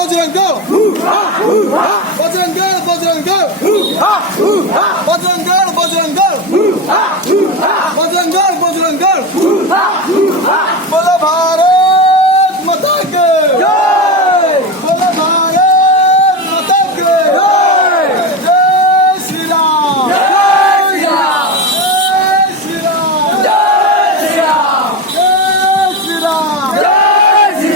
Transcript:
বজরঙ্গ বজরঙ্গ বজরঙ্গ বজরঙ্গ বজরঙ্গ বজরঙ্গ বজরঙ্গ बोलो भारत माता के जय बोलो भारत माता के जय जय श्री राम जय श्री राम जय श्री राम जय श्री राम जय श्री राम जय श्री